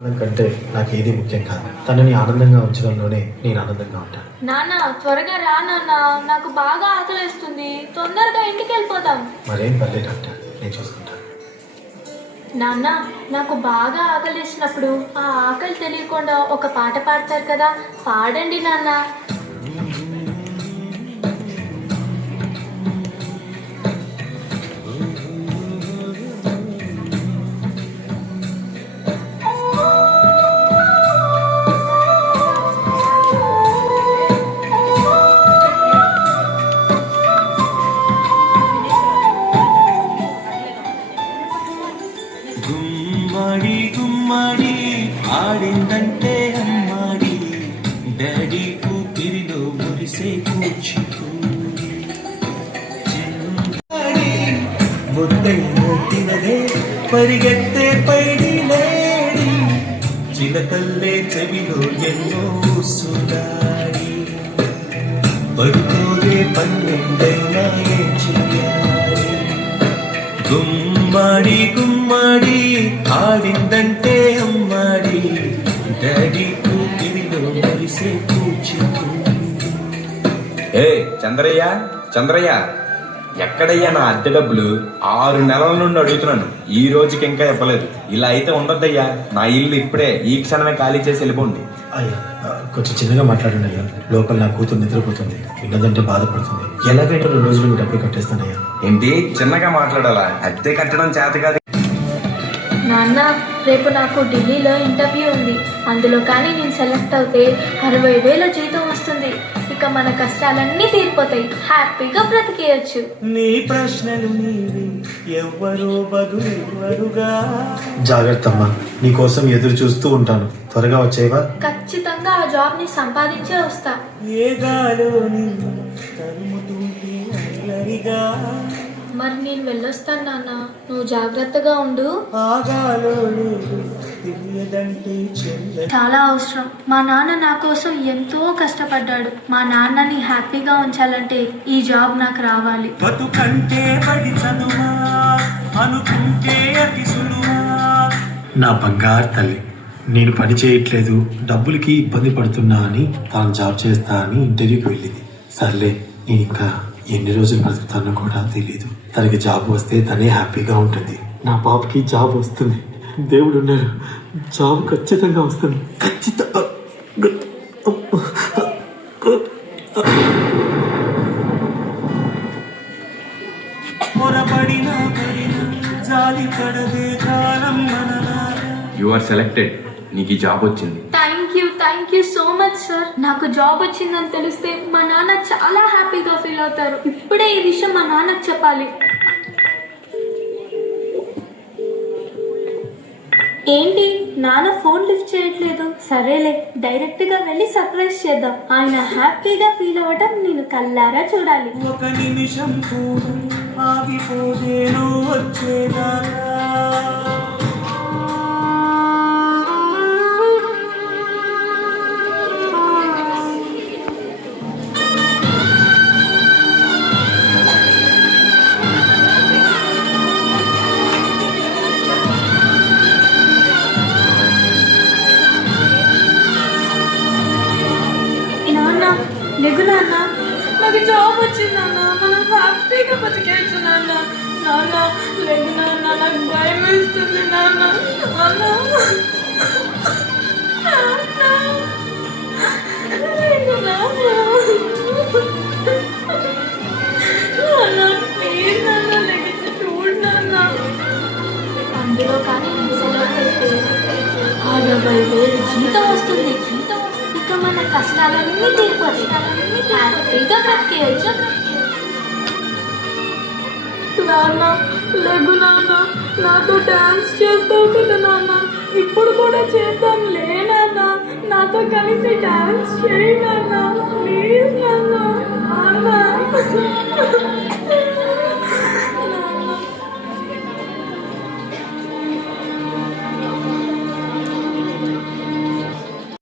కంటే నాకు ఏది ముఖ్యం కాదు. తనని ఆనందంగా ఉంచడంలోనే నేను ఆనందంగా ఉంటాను. నాన్న త్వరగా రా నాన్న. నాకు బాగా ఆకలిస్తుంది. తొందరగా ఇంటికి వెళ్ళిపోదాం. మరేం పర్లేదు డాక్టర్. నేను చూసుకుంటాను. నాన్న నాకు బాగా ఆకలిసినప్పుడు ఆ ఆకలి తెలియకుండా ఒక పాట పాడతారు కదా? పాడండి నాన్న. ఆడిందంటే అమ్మాడి డాడీ కూతురిలో మురిసే కూచిపూడి ముద్దై మోటినదే పరిగెత్తే పైడి లేడి. చిలకల్లే చెవిలో ఎన్నో సుడాడి పడుకోదే పన్నెండైనా ఏం చెయ్యాలి గుమ్మడి గుమ్మడి ఆడిందంటే అమ్మ ఏ చంద్రయ్య చంద్రయ్య ఎక్కడయ్యా నా అద్దె డబ్బులు? ఆరు నెలల నుండి అడుగుతున్నాను. ఈ రోజుకి ఇంకా ఇవ్వలేదు. ఇలా అయితే ఉండొద్దయ్యా. నా ఇల్లు ఇప్పుడే ఈ క్షణమే ఖాళీ చేసి వెళ్ళిపోండి. అయ్యా కొంచెం చిన్నగా మాట్లాడండి అయ్యా. లోపల నా కూతురు నిద్రపోతుంది. విన్నదంటే బాధపడుతుంది. ఎలాగైతే రెండు రోజులు మీ డబ్బులు కట్టేస్తానయ్యా ఏంటి? చిన్నగా మాట్లాడాలా? అద్దె కట్టడం చేత కాదు. నాన్న రేపు నాకు ఢిల్లీలో ఇంటర్వ్యూ ఉంది. అందులో కానీ నేను సెలెక్ట్ అవుతే అరవై వేల జీతం వస్తుంది. ఇక మన కష్టాలన్నీ తీరిపోతాయి. హ్యాపీగా బ్రతికేయచ్చు. నీ ప్రశ్నలు నీవి ఎవ్వరూ బదులెవ్వరుగా. జాగ్రత్త అమ్మా నీకోసం ఎదురు చూస్తూ ఉంటాను. త్వరగా వచ్చేవా? ఖచ్చితంగా ఆ జాబ్ని సంపాదించే వస్తా. ఏ గాలో నిన్ను తరుముతుంటే అల్లరిగా. మరి నేను వెళ్ళొస్తాను నాన్న. నువ్వు జాగ్రత్తగా ఉండు. ఆగాలో లేదు తెలియదంటే చెల్ల. చాలా అవసరం. మా నాన్న నా కోసం ఎంతో కష్టపడ్డాడు. మా నాన్నని హ్యాపీగా ఉంచాలంటే ఈ జాబ్ నాకు రావాలి. బతుకంటే పడి చదువా అనుకుంటే అతి సులువా. నా బంగారు తల్లి నేను పని చేయట్లేదు డబ్బులకి ఇబ్బంది పడుతున్నా అని తాను జాబ్ చేస్తా అని ఇంటర్వ్యూకి వెళ్ళింది. సర్లే నేను ఇంకా ఎన్ని రోజులు బ్రతుకుతానో కూడా తెలియదు తనకి జాబ్ వస్తే తనే హ్యాపీగా ఉంటుంది. నా పాపకి జాబ్ వస్తుంది. దేవుడు ఉన్నారు. జాబ్ ఖచ్చితంగా వస్తుంది. ఖచ్చితంగా యు ఆర్ సెలెక్టెడ్ నీకు ఈ జాబ్ వచ్చింది. Thank you so much sir నాకు జాబ్ వచ్చిందని తెలిస్తే మా నాన్న చాలా హ్యాపీగా ఫీల్ అవుతారు. ఇప్పుడే ఈ విషయం మా నాన్నకు చెప్పాలి. ఏంటి? నాన్న ఫోన్ లిఫ్ట్ చేయట్లేదు. సరేలే డైరెక్ట్గా వెళ్ళి సర్ప్రైజ్ చేద్దాం. ఆయన హ్యాపీగా ఫీల్ అవ్వటం నేను కల్లారా చూడాలి. ఒక నిమిషం కూడా ఆగిపోదేను వచ్చేదాకా. హ్యాపీగా బతికేయచ్చు నాన్న. నాన్న లేదు నాన్న. నాకు భయం వేస్తుంది నాన్న. నాన్న. అందులో కానీ అరవై వేలు జీతం వస్తుంది జీతం వస్తుంది. ఇక మన కష్టాలన్నీ తీరిపోతాయి నాన్న. లేదు నాన్న. నాతో డాన్స్ చేస్తావు కదా నాన్న. ఇప్పుడు కూడా చేద్దాం. లే నాన్న. నాతో కలిసి డాన్స్ చేయి నాన్న. ప్లీజ్ నాన్న. నాన్న.